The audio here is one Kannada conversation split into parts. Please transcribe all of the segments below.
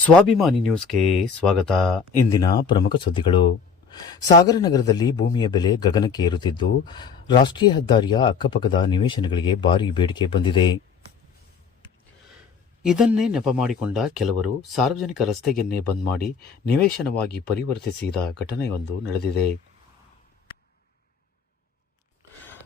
ಸ್ವಾಭಿಮಾನಿ ನ್ಯೂಸ್ಗೆ ಸ್ವಾಗತ. ಇಂದಿನ ಪ್ರಮುಖ ಸುದ್ದಿಗಳು. ಸಾಗರ ನಗರದಲ್ಲಿ ಭೂಮಿಯ ಬೆಲೆ ಗಗನಕ್ಕೆ ಏರುತ್ತಿದ್ದು, ರಾಷ್ಟ್ರೀಯ ಹೆದ್ದಾರಿಯ ಅಕ್ಕಪಕ್ಕದ ನಿವೇಶನಗಳಿಗೆ ಭಾರೀ ಬೇಡಿಕೆ ಬಂದಿದೆ. ಇದನ್ನೇ ನೆಪ ಮಾಡಿಕೊಂಡ ಕೆಲವರು ಸಾರ್ವಜನಿಕ ರಸ್ತೆಯನ್ನೇ ಬಂದ್ ಮಾಡಿ ನಿವೇಶನವಾಗಿ ಪರಿವರ್ತಿಸಿದ ಘಟನೆಯೊಂದು ನಡೆದಿದೆ.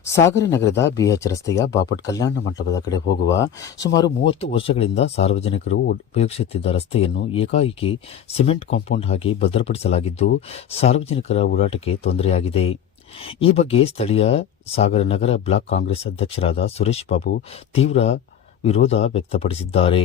ಸಾಗರ ನಗರದ ಬಿಎಚ್ ರಸ್ತೆಯ ಬಾಪಟ್ ಕಲ್ಯಾಣ ಮಂಟಪದ ಕಡೆ ಹೋಗುವ ಸುಮಾರು ಮೂವತ್ತು ವರ್ಷಗಳಿಂದ ಸಾರ್ವಜನಿಕರು ಉಪಯೋಗಿಸುತ್ತಿದ್ದ ರಸ್ತೆಯನ್ನು ಏಕಾಏಕಿ ಸಿಮೆಂಟ್ ಕಾಂಪೌಂಡ್ ಹಾಕಿ ಭದ್ರಪಡಿಸಲಾಗಿದ್ದು ಸಾರ್ವಜನಿಕರ ಓಡಾಟಕ್ಕೆ ತೊಂದರೆಯಾಗಿದೆ. ಈ ಬಗ್ಗೆ ಸ್ಥಳೀಯ ಸಾಗರ ನಗರ ಬ್ಲಾಕ್ ಕಾಂಗ್ರೆಸ್ ಅಧ್ಯಕ್ಷರಾದ ಸುರೇಶ್ ಬಾಬು ತೀವ್ರ ವಿರೋಧ ವ್ಯಕ್ತಪಡಿಸಿದ್ದಾರೆ.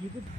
you could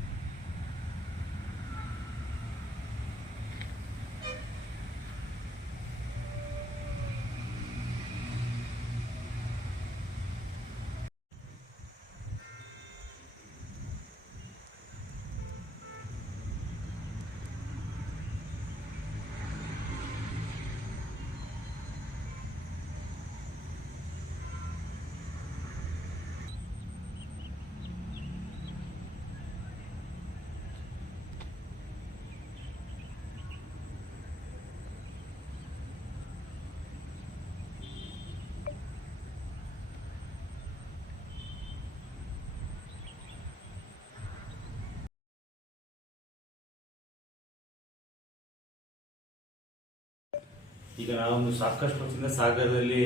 ಈಗ ನಾವೊಂದು ಸಾಕಷ್ಟು ವರ್ಷದಿಂದ ಸಾಗರದಲ್ಲಿ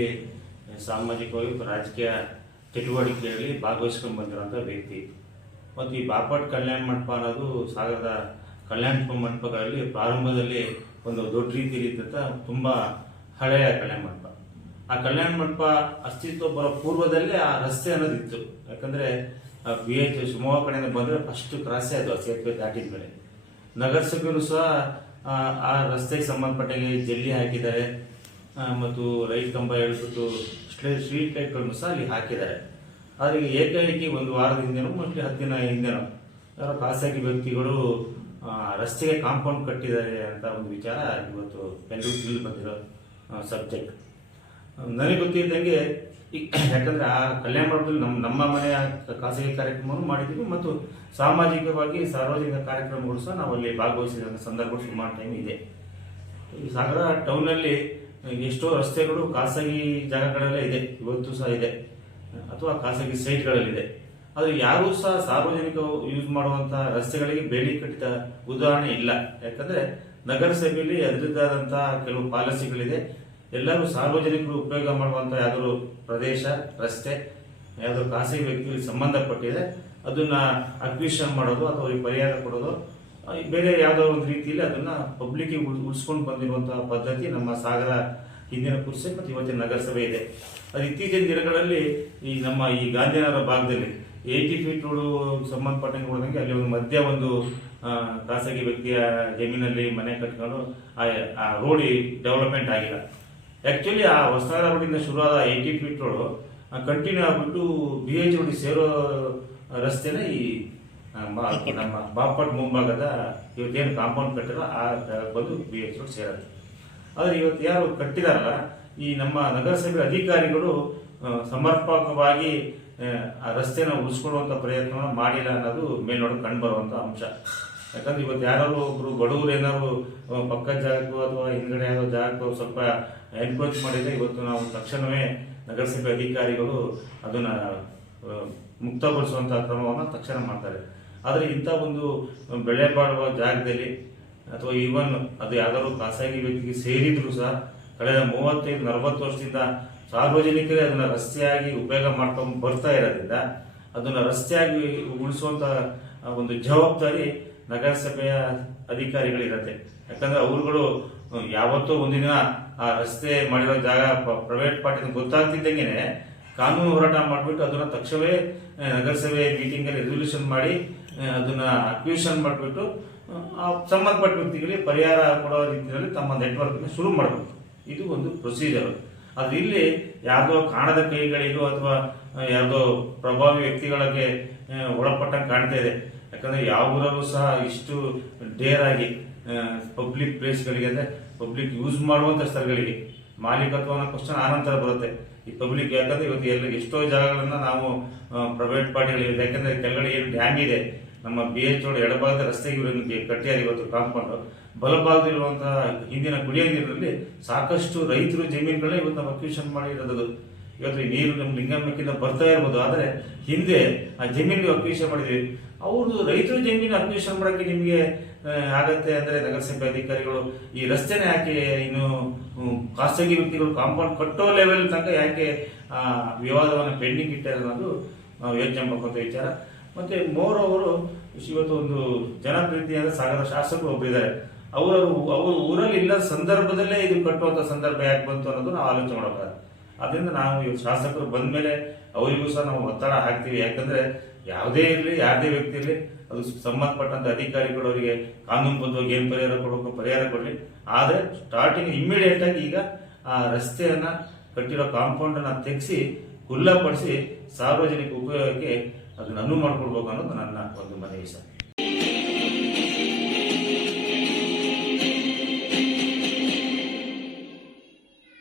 ಸಾಮಾಜಿಕವಾಗಿ ರಾಜಕೀಯ ಚಟುವಟಿಕೆಯಲ್ಲಿ ಭಾಗವಹಿಸ್ಕೊಂಡು ಬಂದಿರೋಂಥ ವ್ಯಕ್ತಿ. ಮತ್ತು ಈ ಬಾಪಟ್ ಕಲ್ಯಾಣ ಮಂಟಪ ಅನ್ನೋದು ಸಾಗರದ ಕಲ್ಯಾಣ ಮಂಟಪಗಳಲ್ಲಿ ಪ್ರಾರಂಭದಲ್ಲಿ ಒಂದು ದೊಡ್ಡ ರೀತಿಯಲ್ಲಿ ಇದ್ದಂಥ ತುಂಬ ಹಳೆಯ ಕಲ್ಯಾಣ ಮಂಟಪ. ಆ ಕಲ್ಯಾಣ ಮಂಟಪ ಅಸ್ತಿತ್ವ ಬರೋ ಪೂರ್ವದಲ್ಲೇ ಆ ರಸ್ತೆ ಅನ್ನೋದು ಇತ್ತು. ಯಾಕಂದ್ರೆ ಬಿ ಎಚ್ ಶಿವಮೊಗ್ಗ ಕಡೆಯಿಂದ ಬಂದರೆ ಫಸ್ಟ್ ಕ್ರಾಸೇ ಅದು ಸೇತುವೆ ದಾಟಿದ ಮೇಲೆ ನಗರಸಭೆಯೂ ಸಹ ಆ, ರಸ್ತೆಗೆ ಸಂಬಂಧಪಟ್ಟಂಗೆ ಜಲ್ಲಿ ಹಾಕಿದ್ದಾರೆ. ಮತ್ತು ರೈಲ್ ಕಂಬ ಎಳ್ಬಿಟ್ಟು ಸ್ಟ್ರೀಟ್ ಲೈಟ್ಗಳನ್ನು ಸಹ ಅಲ್ಲಿ ಹಾಕಿದ್ದಾರೆ. ಆದರೆ ಏಕಾಏಕಿ ಒಂದು ವಾರದ ಹಿಂದೆನೋ ಮೋಸ್ಟ್ಲಿ ಹತ್ತು ದಿನ ಹಿಂದೆನೋ ಯಾರೋ ಖಾಸಗಿ ವ್ಯಕ್ತಿಗಳು ರಸ್ತೆಗೆ ಕಾಂಪೌಂಡ್ ಕಟ್ಟಿದ್ದಾರೆ ಅಂತ ಒಂದು ವಿಚಾರ ಇವತ್ತು ಎಲ್ಲರೂ ಬಂದಿರೋ ಸಬ್ಜೆಕ್ಟ್. ನನಗೆ ಗೊತ್ತಿದ್ದಂಗೆ ಈ- ಯಾಕಂದ್ರೆ ಆ ಕಲ್ಯಾಣ ಮಂಟಪದಲ್ಲಿ ನಮ್ಮ ನಮ್ಮ ಮನೆಯ ಖಾಸಗಿ ಕಾರ್ಯಕ್ರಮವನ್ನು ಮಾಡಿದ್ದೀವಿ ಮತ್ತು ಸಾಮಾಜಿಕವಾಗಿ ಸಾರ್ವಜನಿಕ ಕಾರ್ಯಕ್ರಮಗಳು ಸಹ ನಾವು ಅಲ್ಲಿ ಭಾಗವಹಿಸಿದ ಸಂದರ್ಭ ಸುಮಾರು ಟೈಮ್ ಇದೆ. ಈ ಸಾಗರ ಟೌನಲ್ಲಿ ಎಷ್ಟೋ ರಸ್ತೆಗಳು ಖಾಸಗಿ ಜಾಗಗಳೆಲ್ಲ ಇದೆ, ಇವತ್ತು ಸಹ ಇದೆ, ಅಥವಾ ಖಾಸಗಿ ಸೈಟ್ಗಳಲ್ಲಿದೆ ಆದರೆ ಯಾರೂ ಸಹ ಸಾರ್ವಜನಿಕ ಯೂಸ್ ಮಾಡುವಂತಹ ರಸ್ತೆಗಳಿಗೆ ಬೇಲಿ ಕಟ್ಟಿದ ಉದಾಹರಣೆ ಇಲ್ಲ. ಯಾಕಂದ್ರೆ ನಗರಸಭೆಯಲ್ಲಿ ಅದರದ್ದಾದಂತಹ ಕೆಲವು ಪಾಲಿಸಿಗಳಿದೆ ಎಲ್ಲರೂ ಸಾರ್ವಜನಿಕರು ಉಪಯೋಗ ಮಾಡುವಂಥ ಯಾವ್ದಾದ್ರು ಪ್ರದೇಶ, ರಸ್ತೆ, ಯಾವ್ದಾದ್ರು ಖಾಸಗಿ ವ್ಯಕ್ತಿಗಳಿಗೆ ಸಂಬಂಧಪಟ್ಟಿದೆ, ಅದನ್ನ ಅಕ್ವಿಷನ್ ಮಾಡೋದು ಅಥವಾ ಅವ್ರಿಗೆ ಪರಿಹಾರ ಕೊಡೋದು ಬೇರೆ ಯಾವುದೋ ಒಂದು ರೀತಿಯಲ್ಲಿ ಅದನ್ನ ಪಬ್ಲಿಕ್ ಉಳಿಸ್ಕೊಂಡು ಬಂದಿರುವಂತಹ ಪದ್ಧತಿ ನಮ್ಮ ಸಾಗರ ಹಿಂದಿನ ಕುರ್ಸೆ ಮತ್ತು ಇವತ್ತಿನ ನಗರಸಭೆ ಇದೆ. ಅದು ಇತ್ತೀಚಿನ ದಿನಗಳಲ್ಲಿ ಈ ನಮ್ಮ ಈ ಗಾಂಧಿನಗರ ಭಾಗದಲ್ಲಿ ಏಯ್ಟಿ ಫೀಟ್ ರೋಡ್ ಸಂಬಂಧಪಟ್ಟಂಗೆ ನೋಡಿದಂಗೆ ಅಲ್ಲಿ ಒಂದು ಮಧ್ಯ ಒಂದು ಖಾಸಗಿ ವ್ಯಕ್ತಿಯ ಜಮೀನಲ್ಲಿ ಮನೆ ಕಟ್ಕೊಂಡು ಆ ರೋಡ್ ಡೆವಲಪ್ಮೆಂಟ್ ಆಗಿಲ್ಲ. ಆಕ್ಚುಲಿ ಆ ಹೊಸನಗರ ರೋಡಿಂದ ಶುರುವಾದ ಏಯ್ಟಿ ಫೀಟ್ ರೋಡು ಕಂಟಿನ್ಯೂ ಆಗಿಬಿಟ್ಟು ಬಿ ಎಚ್ ರೋಡಿಗೆ ಸೇರೋ ರಸ್ತೆನ ಈ ನಮ್ಮ ಬಾಪಟ್ ಮುಂಭಾಗದ ಇವತ್ತೇನು ಕಾಂಪೌಂಡ್ ಕಟ್ಟಿರೋ ಆ ಬಂದು ಬಿ ಎಚ್ ರೋಡ್ ಸೇರುತ್ತೆ. ಆದರೆ ಇವತ್ತು ಯಾರು ಕಟ್ಟಿದಾರಲ್ಲ ಈ ನಮ್ಮ ನಗರಸಭೆ ಅಧಿಕಾರಿಗಳು ಸಮರ್ಪಕವಾಗಿ ಆ, ರಸ್ತೆನ ಉಳಿಸ್ಕೊಳ್ಳುವಂಥ ಪ್ರಯತ್ನವನ್ನು ಮಾಡಿಲ್ಲ ಅನ್ನೋದು ಮೇಲ್ನೋಡಕ್ಕೆ ಕಂಡು ಬರುವಂಥ ಅಂಶ. ಯಾಕಂದ್ರೆ ಇವತ್ತು ಯಾರು ಒಬ್ರು ಬಡವರು ಏನಾದ್ರು ಪಕ್ಕ ಜಾಗಕ್ಕೂ ಅಥವಾ ಹಿಂದ್ಗಡೆ ಯಾರೋ ಜಾಗಕ್ಕೂ ಸ್ವಲ್ಪ ಎನ್ಕ್ರೋಚ್ ಮಾಡಿದ್ರೆ ಇವತ್ತು ನಾವು ತಕ್ಷಣವೇ ನಗರಸಭೆ ಅಧಿಕಾರಿಗಳು ಅದನ್ನ ಮುಕ್ತಗೊಳಿಸುವಂತಹ ಕ್ರಮವನ್ನು ತಕ್ಷಣ ಮಾಡ್ತಾರೆ. ಆದರೆ ಇಂಥ ಒಂದು ಬೆಳೆ ಬಾಳುವ ಜಾಗದಲ್ಲಿ ಅಥವಾ ಈವನ್ ಅದು ಯಾವ್ದಾದ್ರು ಖಾಸಗಿ ವ್ಯಕ್ತಿಗೆ ಸೇರಿದ್ರು ಸಹ ಕಳೆದ ಮೂವತ್ತೈದು, ನಲವತ್ತು ವರ್ಷದಿಂದ ಸಾರ್ವಜನಿಕರೇ ಅದನ್ನ ರಸ್ತೆಯಾಗಿ ಉಪಯೋಗ ಮಾಡ್ಕೊಂಡು ಬರ್ತಾ ಇರೋದ್ರಿಂದ ಅದನ್ನ ರಸ್ತೆಯಾಗಿ ಉಳಿಸುವಂತ ಒಂದು ಜವಾಬ್ದಾರಿ ನಗರಸಭೆಯ ಅಧಿಕಾರಿಗಳಿರತ್ತೆ. ಯಾಕಂದ್ರೆ ಅವರುಗಳು ಯಾವತ್ತೋ ಒಂದಿನ ಆ ರಸ್ತೆ ಮಾಡಿರೋ ಜಾಗ ಪ್ರೈವೇಟ್ ಪಾರ್ಟಿ ಗೊತ್ತಾಗ್ತಿದ್ದಂಗೆ ಕಾನೂನು ಹೋರಾಟ ಮಾಡಿಬಿಟ್ಟು ಅದನ್ನ ತಕ್ಷಣವೇ ನಗರಸಭೆ ಮೀಟಿಂಗ್ ಅಲ್ಲಿ ರೆಸೊಲ್ಯೂಷನ್ ಮಾಡಿ ಅದನ್ನ ಅಕ್ವಿಷನ್ ಮಾಡಿಬಿಟ್ಟು ಸಂಬಂಧಪಟ್ಟ ವ್ಯಕ್ತಿಗಳಿಗೆ ಪರಿಹಾರ ಕೊಡೋ ರೀತಿಯಲ್ಲಿ ತಮ್ಮ ನೆಟ್ವರ್ಕ್ ಶುರು ಮಾಡಬೇಕು. ಇದು ಒಂದು ಪ್ರೊಸೀಜರ್ ಆದ್ರೆ ಇಲ್ಲಿ ಯಾವುದೋ ಕಾಣದ ಕೈಗಳಿಗೂ ಅಥವಾ ಯಾರ್ದೋ ಪ್ರಭಾವಿ ವ್ಯಕ್ತಿಗಳಿಗೆ ಒಳಪಟ್ಟಂಗೆ ಕಾಣ್ತಾ ಇದೆ. ಯಾಕಂದ್ರೆ ಯಾವ ಊರಲ್ಲೂ ಸಹ ಇಷ್ಟು ಡೇರ್ ಆಗಿ ಪಬ್ಲಿಕ್ ಪ್ಲೇಸ್ಗಳಿಗೆ ಅಂದ್ರೆ ಪಬ್ಲಿಕ್ ಯೂಸ್ ಮಾಡುವಂತ ಸ್ಥಳಗಳಿಗೆ ಮಾಲೀಕತ್ವ ಅನ್ನೋ ಕ್ವಶನ್ ಆನಂತರ ಬರುತ್ತೆ. ಈ ಪಬ್ಲಿಕ್ ಯಾಕಂದ್ರೆ ಇವತ್ತು ಎಲ್ಲ ಎಷ್ಟೋ ಜಾಗಗಳನ್ನ ನಾವು ಪ್ರೈವೇಟ್ ಪಾರ್ಟಿಗಳಿಗೆ ಯಾಕಂದ್ರೆ ಕೆಳಗಡೆ ಏನು ಡ್ಯಾಮ್ ಇದೆ, ನಮ್ಮ ಬಿ ಎಚ್ ರೋಡ್ ಎಡಭಾಗದ ರಸ್ತೆಗೆ ಇವ್ರನ್ನ ಕಟ್ಟಿಯಾಗಿ ಇವತ್ತು ಕಾಂಪೌಂಡ್ ಬಲಭಾಗದಲ್ಲಿರುವಂತಹ ಹಿಂದಿನ ಕುಡಿಯ ನೀರಿನಲ್ಲಿ ಸಾಕಷ್ಟು ರೈತರು ಜಮೀನುಗಳೇ ಇವತ್ತು ನಾವು ಅಕ್ಯೂಷನ್ ಮಾಡಿ ಇರೋದು. ಇವತ್ತು ನೀರು ನಮ್ಮ ಲಿಂಗಮ್ಮಕ್ಕಿಂತ ಬರ್ತಾ ಇರ್ಬೋದು. ಆದರೆ ಹಿಂದೆ ಆ ಜಮೀನಿಗೆ ಅಕ್ಯೂಷನ್ ಮಾಡಿದ್ವಿ. ಅವ್ರದ್ದು ರೈತರು ಜಮೀನು ಅಡ್ಮಿನಿಸ್ಟ್ರೇಷನ್ ಮಾಡೋಕ್ಕೆ ನಿಮಗೆ ಆಗತ್ತೆ ಅಂದ್ರೆ ನಗರಸಭೆ ಅಧಿಕಾರಿಗಳು ಈ ರಸ್ತೆನೇ ಯಾಕೆ ಇನ್ನು ಖಾಸಗಿ ವ್ಯಕ್ತಿಗಳು ಕಾಂಪೌಂಡ್ ಕಟ್ಟೋ ಲೆವೆಲ್ ತನಕ ಯಾಕೆ ವಿವಾದವನ್ನು ಪೆಂಡಿಂಗ್ ಇಟ್ಟಾರೆ ಅನ್ನೋದು ನಾವು ಯೋಚನೆ ಮಾಡ್ಕೊಂತ ವಿಚಾರ. ಮತ್ತೆ ಮೋರ್ ಅವರು ಇವತ್ತು ಒಂದು ಜನಪ್ರೀತಿಯಾದ ಸಾಗರ ಶಾಸಕರು ಒಬ್ಬರಿದ್ದಾರೆ ಅವರು ಅವರು ಊರಲ್ಲಿ ಇಲ್ಲ ಸಂದರ್ಭದಲ್ಲೇ ಇದು ಕಟ್ಟುವಂತ ಸಂದರ್ಭ ಯಾಕೆ ಬಂತು ಅನ್ನೋದು ನಾವು ಆಲೋಚನೆ ಮಾಡಬಾರ್ದು ಅದರಿಂದ ನಾವು ಶಾಸಕರು ಬಂದ ಮೇಲೆ ಅವರಿಗೂ ಸಹ ನಾವು ಒತ್ತಡ ಹಾಕ್ತೀವಿ. ಯಾಕಂದ್ರೆ ಯಾವುದೇ ಇರಲಿ ಯಾವುದೇ ವ್ಯಕ್ತಿ ಇರಲಿ, ಅದು ಸಂಬಂಧಪಟ್ಟಂತ ಅಧಿಕಾರಿಗಳು ಅವರಿಗೆ ಕಾನೂನುಬದ್ಧವಾಗಿ ಏನು ಪರಿಹಾರ ಕೊಡಬೇಕು, ಪರಿಹಾರ ಕೊಡಲಿ. ಆದರೆ ಸ್ಟಾರ್ಟಿಂಗ್ ಇಮ್ಮಿಡಿಯೇಟ್ ಆಗಿ ಈಗ ಆ ರಸ್ತೆಯನ್ನ ಕಟ್ಟಿರೋ ಕಾಂಪೌಂಡನ್ನು ತೆಗೆಸಿ ಖುಲ್ಲಪಡಿಸಿ ಸಾರ್ವಜನಿಕ ಉಪಯೋಗಕ್ಕೆ ಅದನ್ನ ಅನುವು ಮಾಡಿಕೊಡ್ಬೇಕು ಅನ್ನೋದು ನನ್ನ ಒಂದು ಮನವಿ ಸರ್.